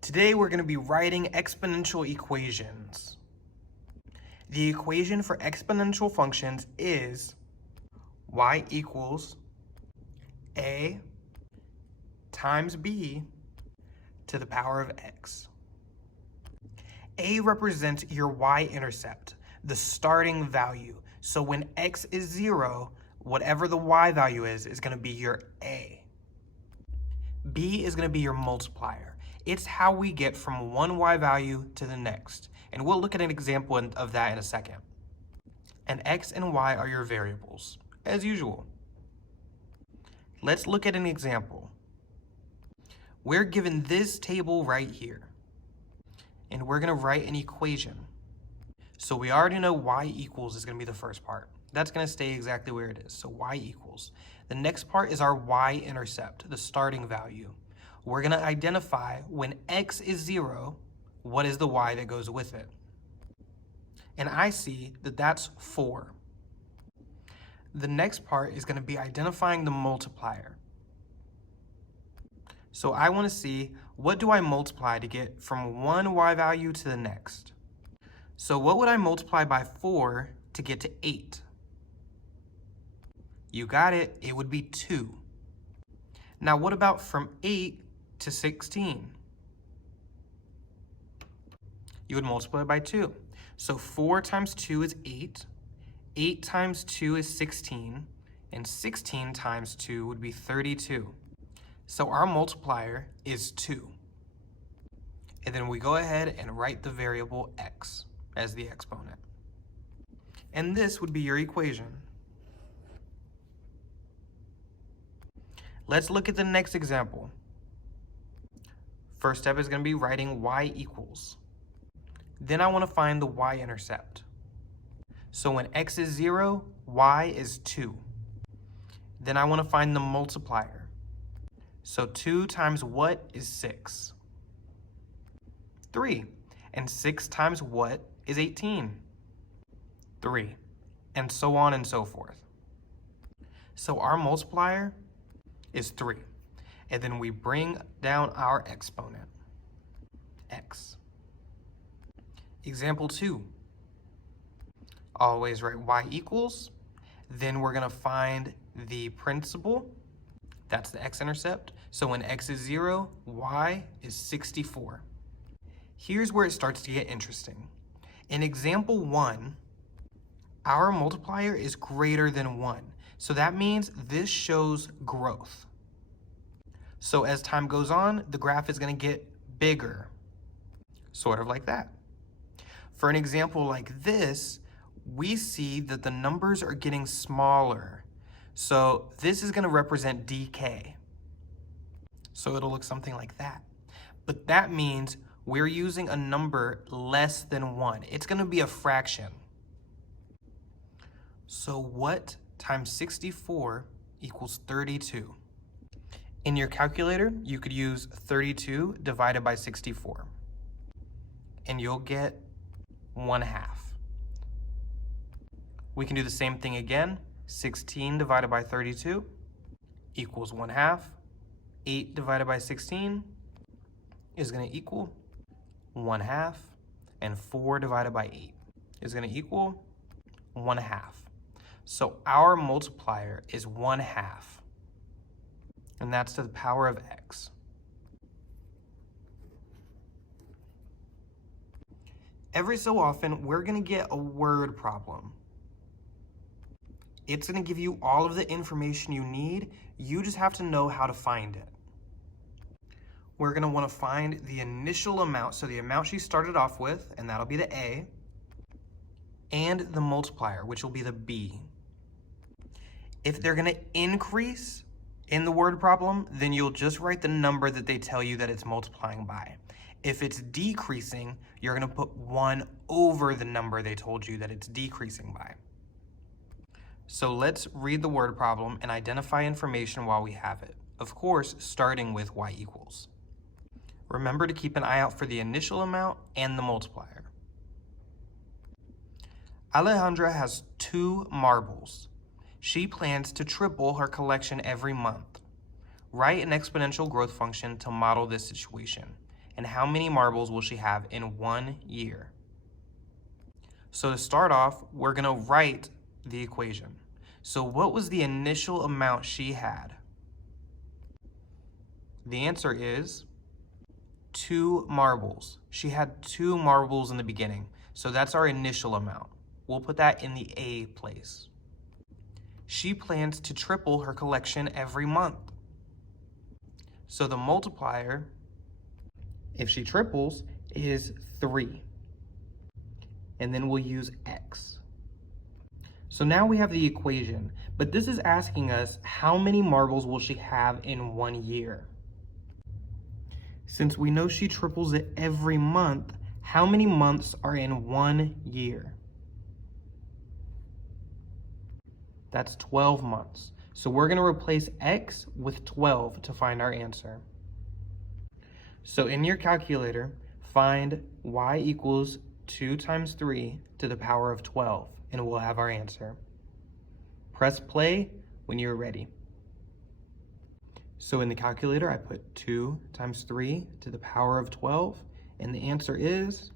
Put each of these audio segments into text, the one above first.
Today we're going to be writing exponential equations. The equation for exponential functions is y equals a times b to the power of x. A represents your y-intercept, the starting value. So when x is 0, whatever the y value is going to be your a. B is going to be your multiplier. It's how we get from one y value to the next. And we'll look at an example of that in a second. And x and y are your variables, as usual. Let's look at an example. We're given this table right here. And we're going to write an equation. So we already know y equals is going to be the first part. That's going to stay exactly where it is. So y equals. The next part is our y-intercept, the starting value. We're going to identify when x is 0, what is the y that goes with it? And I see that that's 4. The next part is going to be identifying the multiplier. So I want to see, what do I multiply to get from one y value to the next? So what would I multiply by 4 to get to 8? You got it, it would be 2. Now what about from 8 to 16? You would multiply by 2. So 4 times 2 is 8, 8 times 2 is 16, and 16 times 2 would be 32. So our multiplier is 2. And then we go ahead and write the variable x as the exponent. And this would be your equation. Let's look at the next example. First step is going to be writing y equals. Then I want to find the y-intercept. So when x is 0, y is 2. Then I want to find the multiplier. So 2 times what is 6? 3. And 6 times what is 18? 3. And so on and so forth. So our multiplier is 3. And then we bring down our exponent, x. Example 2. Always write y equals. Then we're going to find the principal. That's the x-intercept. So when x is 0, y is 64. Here's where it starts to get interesting. In example 1, our multiplier is greater than 1. So that means this shows growth. So as time goes on, the graph is going to get bigger, sort of like that. For an example like this, we see that the numbers are getting smaller. So this is going to represent decay. So it'll look something like that. But that means we're using a number less than 1. It's going to be a fraction. So what times 64 equals 32? In your calculator, you could use 32 divided by 64. And you'll get 1/2. We can do the same thing again. 16 divided by 32 equals 1/2. 8 divided by 16 is going to equal 1/2. And 4 divided by 8 is going to equal 1/2. So our multiplier is 1/2. And that's to the power of x. Every so often, we're going to get a word problem. It's going to give you all of the information you need. You just have to know how to find it. We're going to want to find the initial amount, so the amount she started off with, and that'll be the a, and the multiplier, which will be the b. If they're going to increase in the word problem, then you'll just write the number that they tell you that it's multiplying by. If it's decreasing, you're going to put 1 over the number they told you that it's decreasing by. So let's read the word problem and identify information while we have it. Of course, starting with y equals. Remember to keep an eye out for the initial amount and the multiplier. Alejandra has 2 marbles. She plans to triple her collection every month. Write an exponential growth function to model this situation and how many marbles will she have in 1 year? So to start off, we're going to write the equation. So what was the initial amount she had? The answer is 2 marbles. She had 2 marbles in the beginning, so that's our initial amount. We'll put that in the A place. She plans to triple her collection every month. So the multiplier, if she triples, is 3. And then we'll use x. So now we have the equation, but this is asking us how many marbles will she have in 1 year? Since we know she triples it every month, how many months are in 1 year? That's 12 months. So we're going to replace x with 12 to find our answer. So in your calculator, find y equals 2 times 3 to the power of 12, and we'll have our answer. Press play when you're ready. So in the calculator, I put 2 times 3 to the power of 12, and the answer is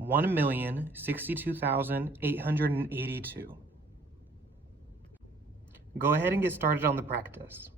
1,062,882. Go ahead and get started on the practice.